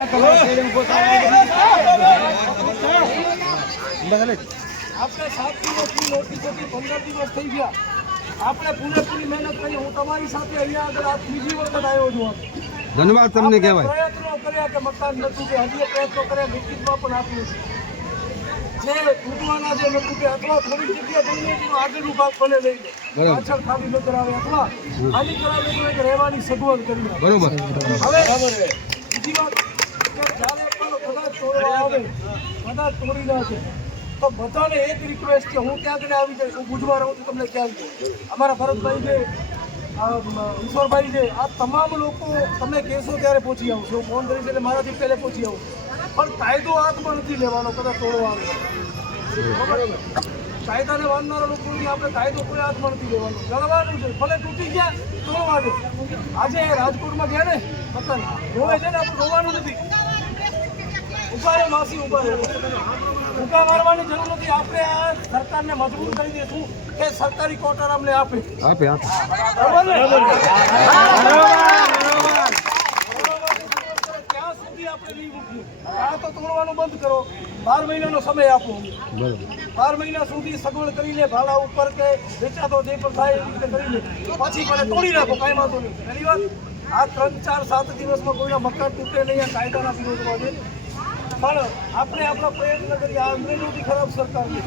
આપણે 7 દિવસની નોટિસોથી 15 દિવસ થઈ ગયા. આપણે પૂરેપૂરી મહેનત કરી. હું તમારી સાથે અહીંયા આગળ આ ત્રીજી વખત આવ્યો છું. ધન્યવાદ તમને કહેવાય. પ્રયત્નો કર્યા કે મકાન નતું કે હજી પ્રયત્નો કર્યા, લિખિતમાં પણ આપ્યું છે. જે તૂટવાના જે નતું કે અથવા થોડી જગ્યા જોઈએ તો આગળનો ભાગ ભલે લઈ લે, પાછળ ખાલી ન કરાવે અથવા ખાલી કરાવે તો એક રહેવાની સગવડ કરી આપે. બરોબર. હવે બીજી વાત કે જ્યારે પણ બધા તોડવા આવે, બધા તોડી નાખે તો બધાને એક રિક્વેસ્ટ છે. હું ત્યાં આગળ આવી જાય, હું ભુજમાં રહું છું, તમને ખ્યાલ છે. અમારા ભરતભાઈ છે, ઈશ્વરભાઈ છે, આ તમામ લોકો તમે કહેશો ત્યારે પહોંચી આવશો. હું ફોન કરીશ એટલે મારાથી પહેલે પહોંચી આવું. પણ કાયદો હાથમાં નથી લેવાનો, કદાચ તોડવા આવે. કાયદાને માનનારા લોકોની આપણે કાયદો કોઈ હાથમાં નથી લેવાનો, લડવાનું છે. ભલે તૂટી ગયા તોડવા દે. આજે રાજકોટમાં ગયા ને મકાન રોવે છે ને, આપણે રોવાનું નથી. ઉભા રહે માસી, ઉભા રહે. ભૂકા મારવાની જરૂર નથી. આપણે આ સરકારને મજબૂર કરી દઈશું કે સરકારી ક્વાર્ટર અમને આપે. બરાબર ને? ક્યાં સુધી આપણે નહીં મૂકીએ? આ તો તોડવાનું બંધ કરો. 12 મહિનાનો સમય આપો. 12 મહિના સુધી સગવડ કરી લે, ભાડા ઉપર કે વેચાતો જે પણ થાય એવી રીતે કરી લે, પછી મને તોડી નાખો, કાંઈ વાંધો નહીં. પહેલી વાત, આ 3, 4, 7 દિવસમાં કોઈના મકાન તૂટે નહીં, આ કાયદાના વિરોધમાં છે. પણ આપણે આપણા પ્રયત્ન કરીએ. આ અંગ્રેજોથી ખરાબ સરકાર છે.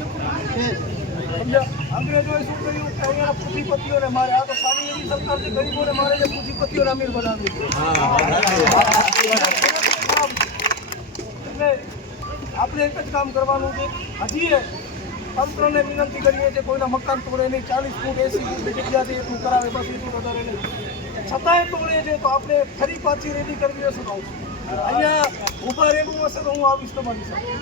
અંગ્રેજોએ શું કર્યું કે અહીંયાના પૂંજીપતિઓને મારે. આ તો સારી એવી સરકાર છે, ગરીબોને મારે છે, પૂંજીપતિઓને અમીર બનાવી છે. એટલે આપણે એક જ કામ કરવાનું છે. હજી તંત્રને વિનંતી કરીએ છીએ, કોઈના મકાન તોડે નહીં. 40 ફૂટ 80 ફૂટની જગ્યા છે એટલું કરાવે, બસ એટલું વધારે નહીં. છતાંય તોડે છે તો આપણે ફરી પાછી રેડી કરવી હશે તો અહીંયા ઊભા રહેવું હશે તો હું આવીશ તમારી સાથે.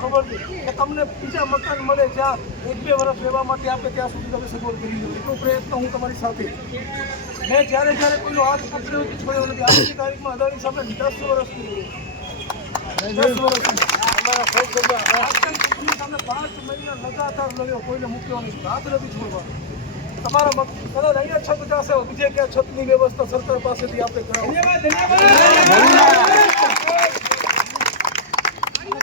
બરોબર છે કે તમને બીજા મકાન મળે જ્યાં 1-2 વર્ષ રહેવા માટે આપે, ત્યાં સુધી તમે સગવડ કરી લો. એટલો પ્રયત્ન હું તમારી સાથે. મેં જ્યારે કોઈનો હાથ પકડ્યો કે છોડ્યો નથી. આજની તારીખમાં અદાણી સામે 10 વર્ષથી 10 વર્ષથી અમારા સામે 5 મહિના લગાતાર લડ્યો, કોઈને મૂક્યો નહીં, હાથ નથી છોડવાનો. તમારા કદાચ અહીંયા છત જશે, બીજે ક્યાં છતની વ્યવસ્થા સરકાર પાસેથી આપણે કરાવીએ.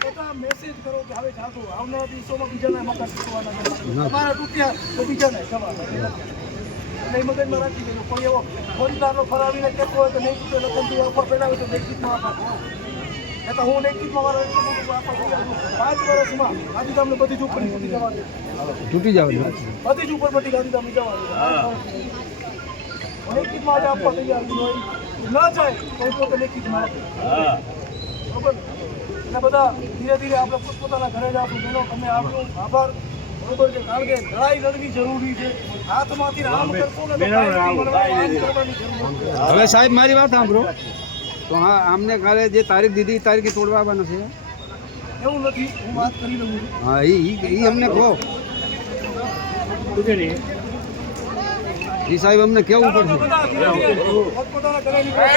બધા મેસેજ કરો કે હવે જાગો, આવનારા દિવસોમાં બીજાના મકાન તૂટવાના છે. તમારા તૂટ્યા તો બીજાને જવાના નહીં. મગજમાં રાખી દેજો. કોઈ એવો ફોજદારનો ફરાવીને કહેતો હોય કે નહીં તૂટે, લખનથી ઓફર બનાવી તો લેખિતમાં આપા. એ તો હું લેખિતમાં મારા 5 વર્ષમાં ગાંધીધામને બધી જ ઉપર તૂટી જવાની, તૂટી જવાની, બધી જ ઉપર બધી ગાંધીધામની જવાની. લેખિતમાં આજે આપવા તૈયાર હોય ના જાય તો પોતે લેખિતમાં આપે. બરોબર. એટલે બધા ધીરે ધીરે આપણે પોતપોતાના ઘરે જશું. બેનો તમે આપણો આભાર. બરોબર છે, કારણ કે લડાઈ લડવી જરૂરી છે. હાથમાંથી આમ કરશો ને તો આમ કરવાની જરૂર છે. હવે સાહેબ મારી વાત સાંભળો તો હા, આમને કાલે જે તારીખ દીધી એ તારીખે તોડવા આવવાના છે. એવું નથી, હું વાત કરી લઉં છું. હા, એ અમને કહો. એ સાહેબ અમને કેવું પડશે. પોતપોતાના ઘરે નીકળો.